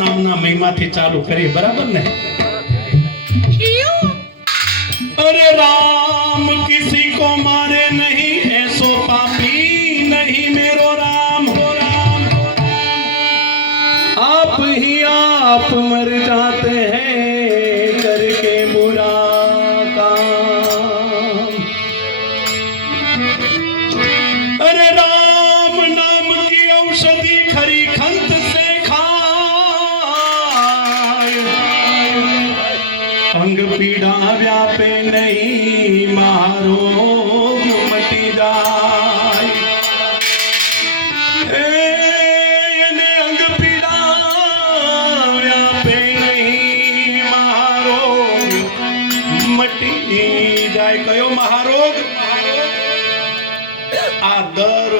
નામના મહિમાથી ચાલુ કરી, બરાબર ને? अरे राम किसी को मारे नहीं, ऐसो पापी नहीं मेरो राम। आप ही आप मर जाते हैं करके बुरा काम। अरे राम नाम की औषधि खरी खंत से अंग पीड़ा व्यापे नहीं, महारोग मटी जाय। अंग पीड़ा व्यापे नहीं, महारोग मटी जाय। कयो महारोग? आ दर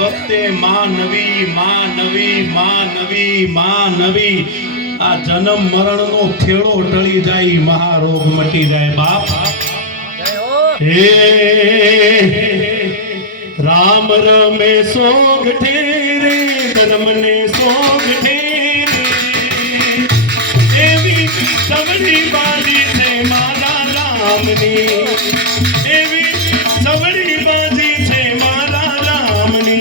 वक्ते मानवी मानवी मानवी मानवी आ जन्म मरण नो फेड़ो टળી જાય, महारोग मटी जाए। बाप हे राम रमे सोग ठेरे, धर्म ने सोग ठेरे। एवी सबड़ी बाजी थे मारा राम ने, एवी सबड़ी बाजी थे मारा राम ने।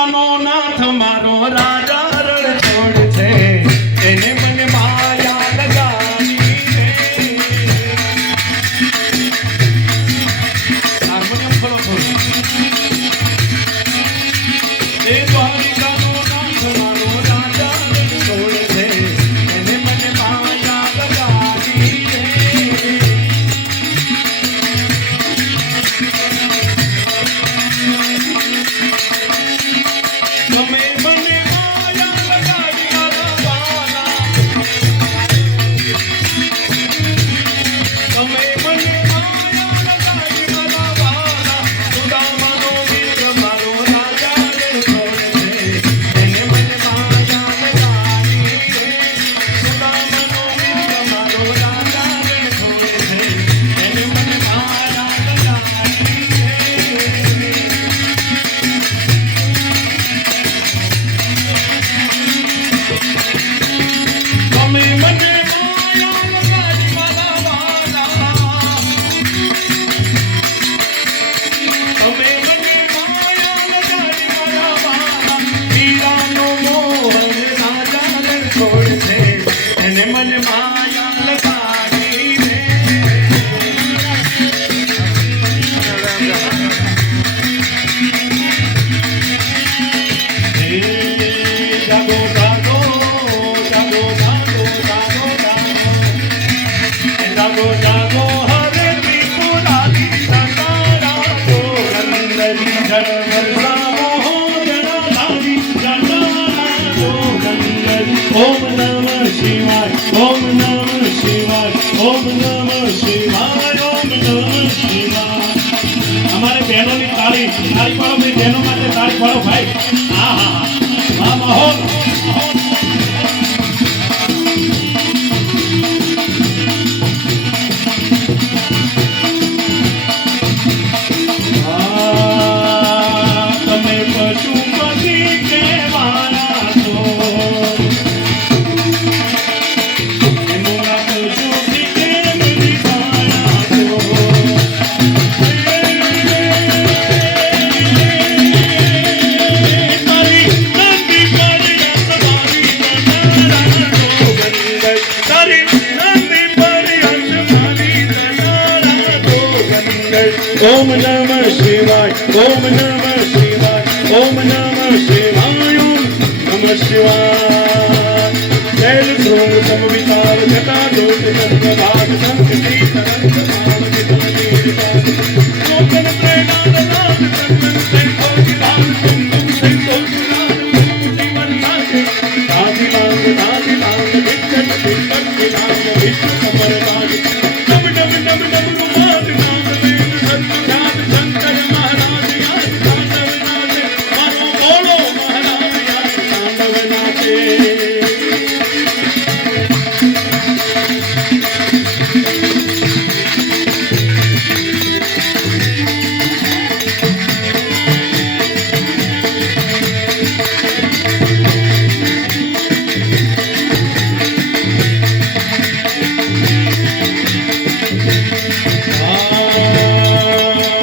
દ્વારિકાનો નાથ મારો રાજા રણ છોડ છે એને મને માયા લગાવી રે હાર્મોનિયમ ખોલો એ દ્વારિકાનો નાથ મારો રાજા રણ છોડ છે એને મને માયા લગાવી રે તમે મને માયા લગાવી મારા વાલા તમે મને માયા લગાવી મારા વાલા સુદામાનો મિત્ર મારો રાજા રણ છોડ છે એને મને માયા લગાવી રે સુદામાનો મિત્ર મારો રાજા રણ છોડ છે એને મને માયા લગાવી રે તમે મને માયા લગાડી મારા વાલા તમે મને માયા લગાડી મારા વાલા મીરાનો મોહન રાજા રણ છોડ છે એને મને માયા લગાડી રે જાગો જાગો જાગો જાગો જાગો જાગો હરે ત્રિપુરારી સતારા તો ગંદરી જળ વરસાવો હો જડાધારી જટારા તો ગંદરી ઓમ નમઃ શિવાય ઓમ નમઃ શિવાય ઓમ નમઃ શિવાય ઓમ નમઃ શિવાય અમારે બહેનોની તાળી પાડો ભાઈ બહેનો માટે તાળી પાડો ભાઈ હા હા હા માહોલ તમે પશુપતિ કહેવાના છો એમના પશુથી કેમ દીવાના છો તારી નંદી પર્યંત મારી દનારા તો ગંગલ ઓમ નમઃ શિવાય ઓમ નમઃ શિવાય ઓમ નમઃ શિવાય ઓમ નમઃ શિવાય જૈલ ધ્રુવ તમ વિતાર જટા દોષ તત્વભાગ સંકટી તરંગ ભાવ કિતની લોકન પ્રેરણાનાથ તન્મન સંકોચિ ધામ સુંદમ સંકોચિનાથ મૂર્તિ વર્તાસે દાસી માંગ વિચ્છત વિચ્છત વિલાસ વિશ્વ સમરદાસ ડમ ડમ ડમ ડમ રૂમાદ નામ લેન સત્યાદ શંકર મહારાજ યાદ તાંડવનાથ મારો બોલો મહારાજ યાદ તાંડવનાથ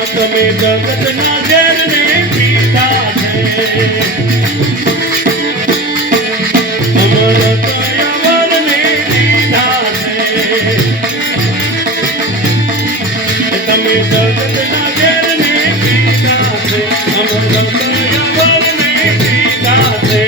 તમે જગતના ઝેરને પીધા છે અમર કર્યાવરને લીધા છે તમે જગતના ઝેરને પીધા છે અમર કર્યાવરને લીધા છે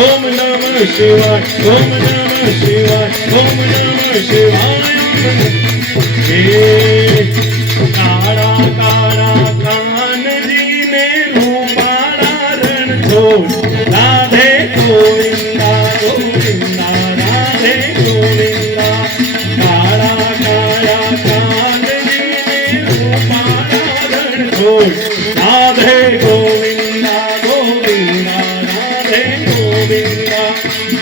ઓમ નમઃ શિવાય ઓમ નમઃ શિવાય ઓમ નમઃ શિવાય હે કાળા કાળા કાનજીને રૂપાળા રણ છોડ રાધે ગોવિંદા ગોવિંદા રાધે ગોવિંદા કાળા કાળા કાનજીને રૂપાળા રણ છોડ રાધે ગોવિંદા ગોવિંદા રાધે ગોવિંદા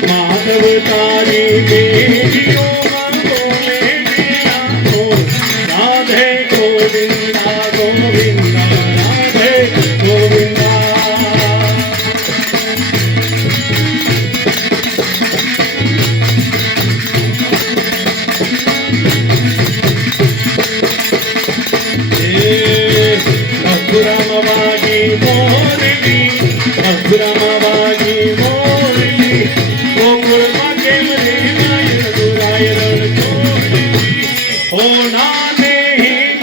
માધવ તારી બેટીઓમાં બોલે આંખો રાધે ગોવિંદા ગોવિંદા રાધે ગોવિંદા મથુરામાં વાગી મોરલી ગોકુળમાં કેમ રે નાયણ દુરાય રણ છોડી ઓ નાને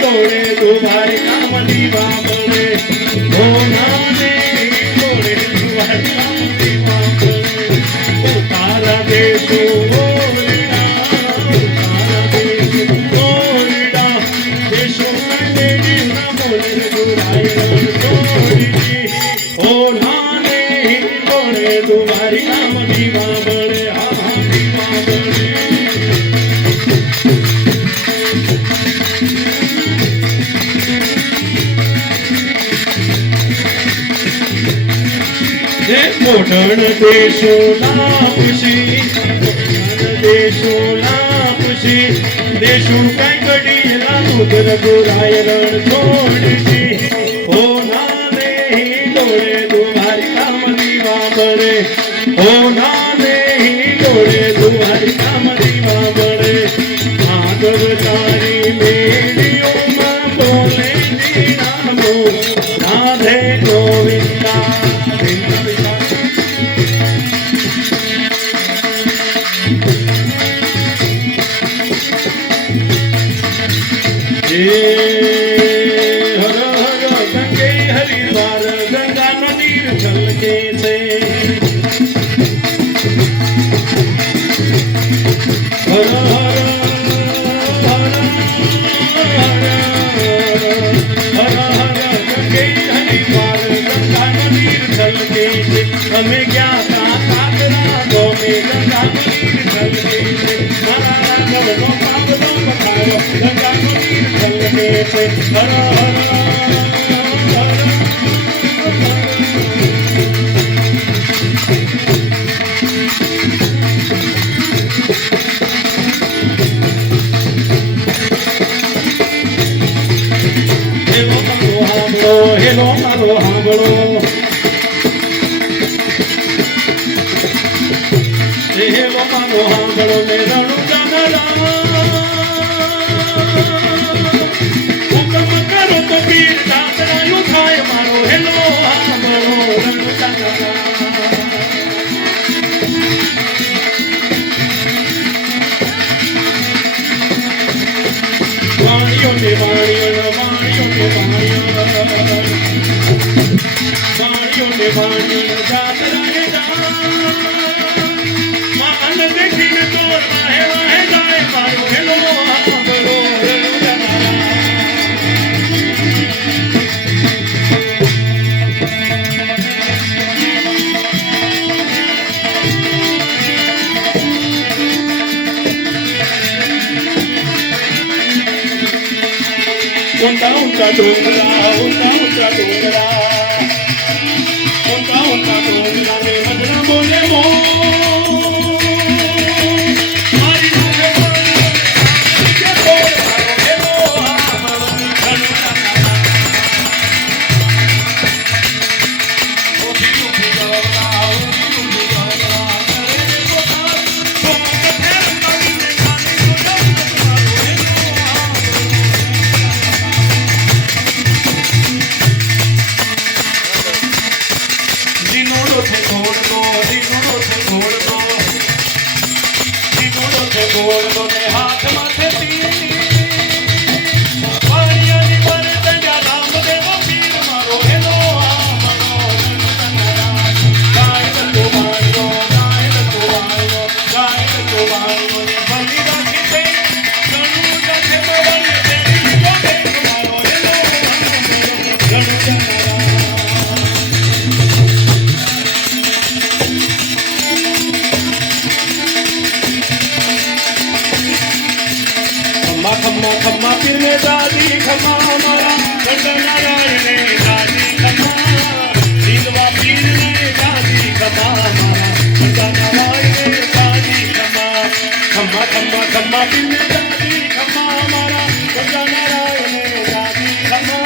દોડે દુભારી કામની બાબળે ઓ નાને દોડે દુભારી કામની બાબળે ઓ તારા દેશો तुम्हारी नाम दीवा बड़े हाँ दीवा बड़े मोटन देशो लापुशी देशो लापुशी देशो काय कडी लामुद्र गुराय रण छोड़ी हो नामे डोळे तुम्हारी नाम दीवा बड़े ओ नामे डोळे तुम्हारी नाम दीवा बड़े माधव तारी मेलियो मां बोले नामो राधे गोविंदा हर हर गंगे हरिद्वार गंगा नदी छलके से हर हर हर हर हर गंगे हरिद्वार गंगा नदी छलके से हमें ज्ञाता कातरा दो में गंगा नदी छलके से मारा राघव नो पावनो पठारो गंगा नदी छलके से हर हर हेलो मारो हांबड़ो हेलो मारो हांबड़ो ने रणु जानरा हुकम करो तो पीर दासरा यू थाय मारो हेलो हांबड़ो रणु जानरा वाणियों ने वाणियों वाणियों ने वाणियों वाणियों ने वाणियों जात रहे मान देखी ने तोर वाहे वाहे जाए मारो हेलो हांबड़ो रणु जानरा ऊंचा ऊंचा डोंगरा ऊंचा ऊंचा डोंगरा ऊंचा ऊंचा डोंगरा में मधुरा बोले मो मारी नाचे के बोल मारो हेलो हांबड़ो रणु जानरा ओठी ओठी डोंगरा ओठी ओठी डोंगरा करे को तार तो कथे रंगाई ने खानी तो जब मारो हेलो दिनों थे छोड़ दो दिनों थे छोड़ दो दिनों थे छोड़ दो ने हाथ माथे तीर वाणिया नी पर तंजा रामदेव पीर मारो हेलो हांबड़ो रणु जानरा गाय तो वाणियो गाय तो वाणियो गाय तो वाणियो ने बलि राखी ते रणु जाथे मोरन तेरी जो देख मारो हेलो हांबड़ो रणु जानरा खम्मा खम्मा पीर में दादी खम्मा हमारा गंगा नारायण ने दादी खम्मा दीदवा पीर ने दादी खम्मा हमारा गंगा नारायण ने दादी खम्मा खम्मा खम्मा खम्मा पीर में दादी खम्मा हमारा गंगा नारायण ने दादी खम्मा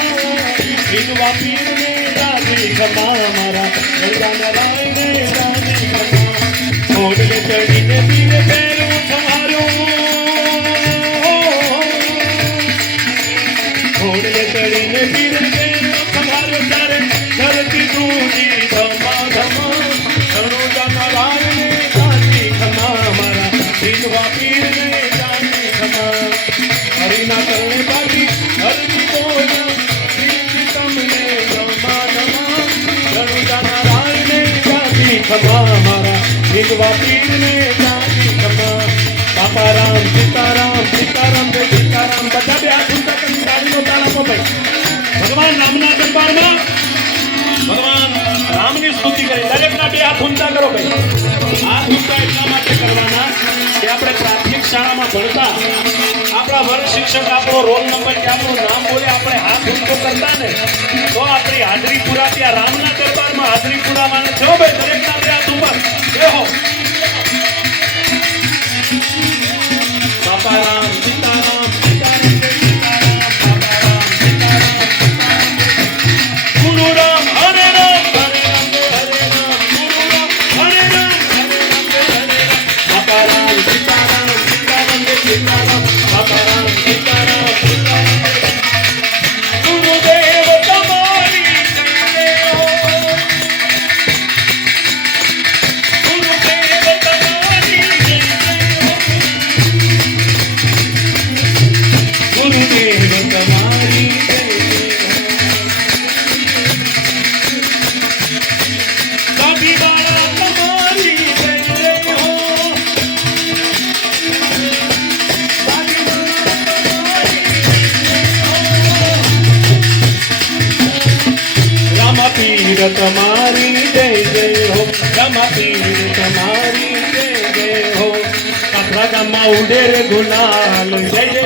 दीदवा पीर ने दादी खम्मा हमारा गंगा नारायण ने दादी खम्मा ओढ़ चढ़ी ने पीर पैरों तुम्हारो घोड़े चढ़ी ने पीर पैरों तुम्हारो सर धरती दूजी धमा હિંદવા પીરને જાની ખમા હરિના કરને બાજી હરજી બોલા કીર્તિ તમને નમા નમા રણુજા નારાયણને જાની ખમા મારા હિંદવા પીરને જાની ખમા બાપા રામ સીતારામ સીતારામ જય સીતારામ બધા બે હાથ ઊંચા કરી તાળીનો તાળ આપો ભાઈ ભગવાન રામના દરબારમાં ભગવાન રામની સ્તુતિ કરી દરેકના બે હાથ ઊંચા કરો ભાઈ હાથ ઊંચા એટલા માટે કરવાના કે આપણે પ્રાથમિક શાળામાં ભણતા આપણા વર્ગ શિક્ષક આપણો રોલ નંબર કે આપણું નામ બોલે આપણે હાથ ઊંચો કરતા ને તો આપણી હાજરી પૂરા ત્યાં રામના દરબારમાં હાજરી પુરાવાના છો ભાઈ દરેકના બે હાથ ઉપર બેહો બાપા રામ સીતારામ સીતારામ જય સીતારામ બાપા રામ સીતારામ સીતારામ ગુરુ રામ હરે રામ હરે રામ હરે રામ ગુરુ રામ હરે રામ હરે રામ હરે રામ બાપા રામ સીતારામ સીતારામ જય સીતારામ બાપા રામ સીતારામ સીતારામ ગુરુદેવ તમારી જય હો ગુરુદેવ તમારી જય હો ગુરુદેવ તમારી જય કાઠી બાળા તમારી જય હો કાઠી બાળા તમારી રામા પીર તમારી જય જય હો રામા પીર તમારી જય જય હો આપણા ગામમાં ઉડે રે ગુલાલ જય જય